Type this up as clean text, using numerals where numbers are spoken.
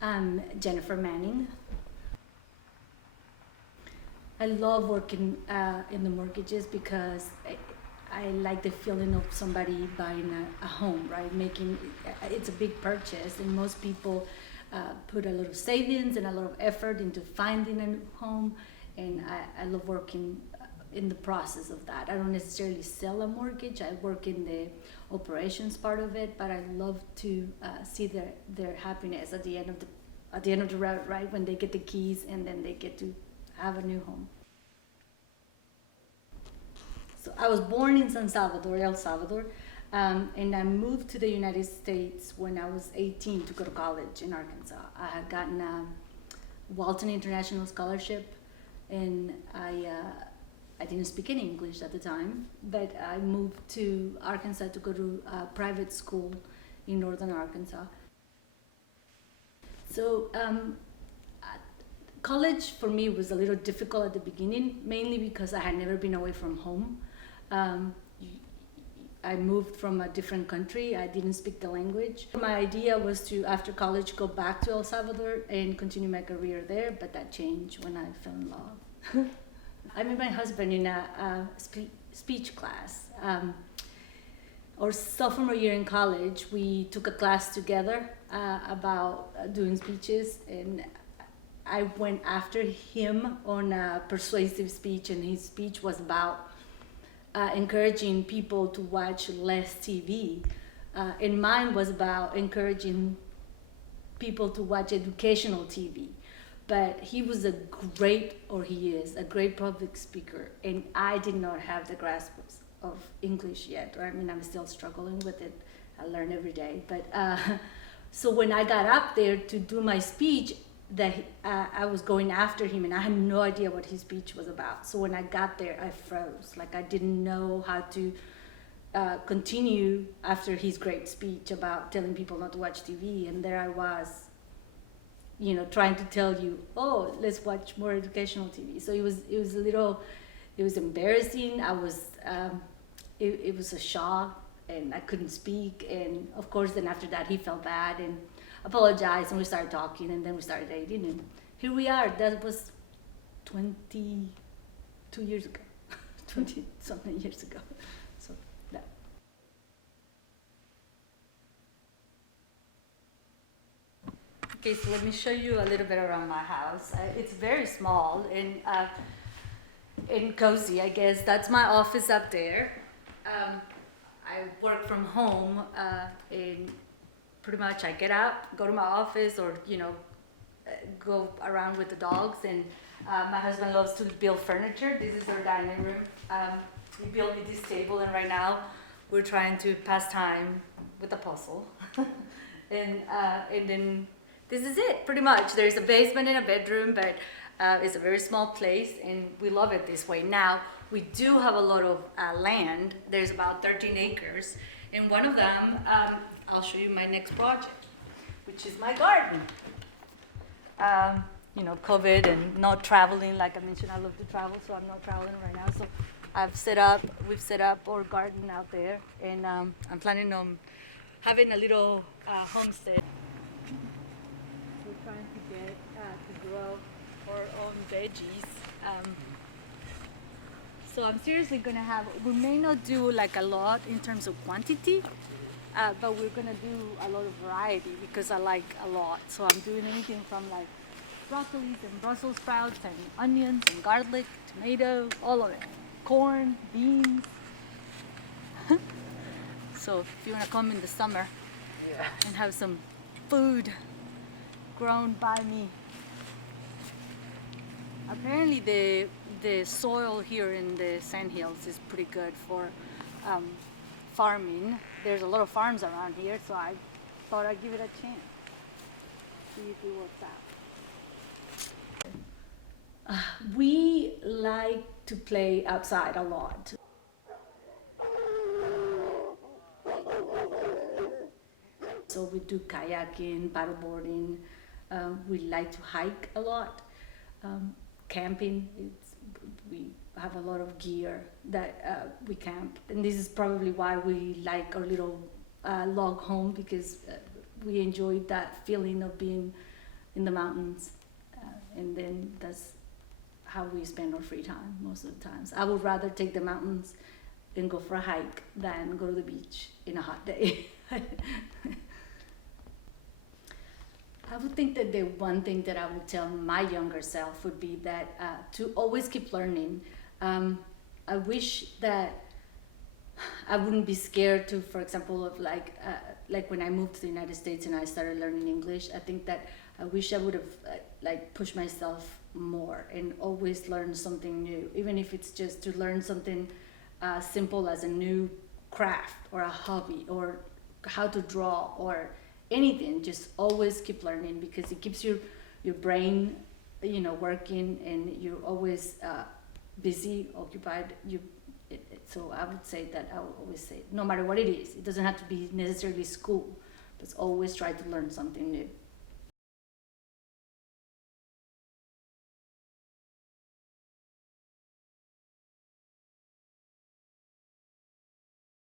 I'm Jennifer Manning. I love working in the mortgages because I like the feeling of somebody buying a home, right? It's a big purchase, and most people put a lot of savings and a lot of effort into finding a new home, and I love working in the process of that. I don't necessarily sell a mortgage. I work in the operations part of it, but I love to see their happiness at the end of the road, right? When they get the keys and then they get to have a new home. So I was born in San Salvador, El Salvador, and I moved to the United States when I was 18 to go to college in Arkansas. I had gotten a Walton International Scholarship, and I didn't speak any English at the time, but I moved to Arkansas to go to a private school in northern Arkansas. So college for me was a little difficult at the beginning, mainly because I had never been away from home. Um, I moved from a different country. I didn't speak the language. My idea was to, after college, go back to El Salvador and continue my career there, but that changed when I fell in love. I met my husband in a speech class. Our sophomore year in college, we took a class together about doing speeches, and I went after him on a persuasive speech, and his speech was about encouraging people to watch less TV. And mine was about encouraging people to watch educational TV. But he is a great public speaker, and I did not have the grasp of English yet. Or I mean, I'm still struggling with it. I learn every day. But so when I got up there to do my speech, I was going after him, and I had no idea what his speech was about. So when I got there, I froze. Like, I didn't know how to continue after his great speech about telling people not to watch TV. And there I was, trying to tell you, oh, let's watch more educational TV. So it was embarrassing. It was a shock, and I couldn't speak. And of course, then after that, he felt bad and apologized, and we started talking, and then we started dating, and here we are. That was 22 years ago, 20 something years ago. So that. Okay, so let me show you a little bit around my house. It's very small and cozy, I guess. That's my office up there. I work from home, and pretty much I get up, go to my office, or go around with the dogs. And my husband loves to build furniture. This is our dining room. He built me this table, and right now we're trying to pass time with a puzzle. and then this is it, pretty much. There's a basement and a bedroom, but it's a very small place, and we love it this way. Now, we do have a lot of land. There's about 13 acres, and one of them, I'll show you my next project, which is my garden. COVID and not traveling, like I mentioned, I love to travel, so I'm not traveling right now. So we've set up our garden out there, and I'm planning on having a little homestead. We're trying to get to grow our own veggies. So I'm seriously gonna we may not do like a lot in terms of quantity, but we're gonna do a lot of variety because I like a lot. So I'm doing anything from like broccolis and Brussels sprouts and onions and garlic, tomato, all of it. Corn, beans. So if you wanna come in the summer and have some food grown by me. Apparently the soil here in the Sandhills is pretty good for farming. There's a lot of farms around here, so I thought I'd give it a chance. See if it works out. We like to play outside a lot. So we do kayaking, paddleboarding. We like to hike a lot. Camping, we have a lot of gear that we camp, and this is probably why we like our little log home, because we enjoy that feeling of being in the mountains, and then that's how we spend our free time most of the times. I would rather take the mountains and go for a hike than go to the beach in a hot day. I would think that the one thing that I would tell my younger self would be that to always keep learning. I wish that I wouldn't be scared to, for example, of like when I moved to the United States and I started learning English. I think that I wish I would have like pushed myself more and always learn something new, even if it's just to learn something simple as a new craft or a hobby or how to draw or anything. Just always keep learning, because it keeps your brain, working, and you're always busy, occupied. So I would say that I would always say, no matter what it is, it doesn't have to be necessarily school, but always try to learn something new.